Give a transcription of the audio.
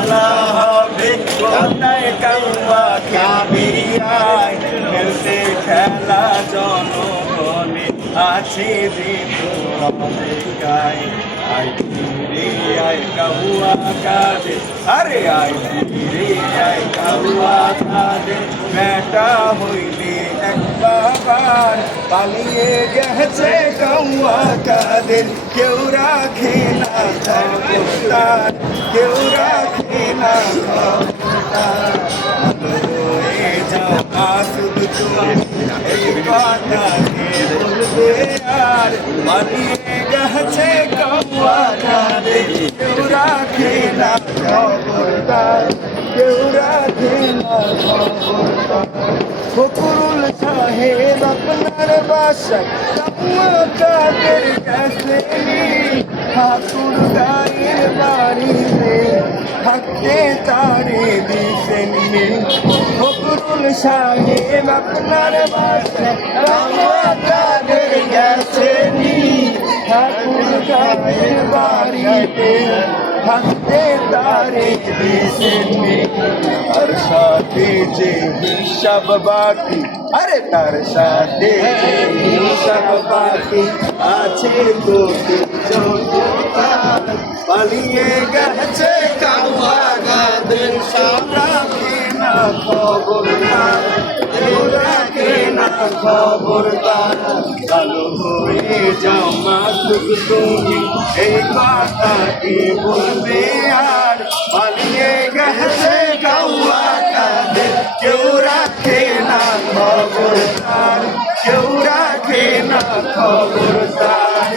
খেলা হবে কোথায় কাউয়া কাবিয়ায় খেলতে খেলা জনগণে আছে বিপদায় আয় ফিরে আয় কাউয়া কাজে আরে আয় ফিরে আয় কাউয়া কাজে বেটা হইলে একবার পালিয়ে গেছে কাউয়া কাদের কেউ রাখে না খবর তার কেউ রাখে না খবর তার হয়ে যাও আসুদ তুমি এই কথা বলবে আর পালিয়ে গেছে কাউয়া কাদের কেউ রাখে না খবর তার কেউ রাখে না খবর তার ফকরুল সাহেব আপনার বাসায় কাউয়া কাদের কাছে ঠাকুর গায়ের বাড়িতে থাকতে তারে দিছেননি ফকরুল সাহেব আপনার বাসায় কাউয়া কাদের কাছে ঠাকুর গায়ের বাড়িতে থাকতে তারে দিছেননি তার সাথে যে হিসাব বাকি আরে তার সাথে যে হিসাব বাকি আছে কোটি জনতার পালিয়ে গেছে কাউয়া কাদের রাখে না খবর তার কেউ রাখে না খবর তার ভালো হয়ে যাও মাসুদ তুমি এই কথাটি বলবে আর পালিয়ে গেছে কাউয়া কাদের কেউ রাখে না খবর তার কেউ রাখে না খবর তার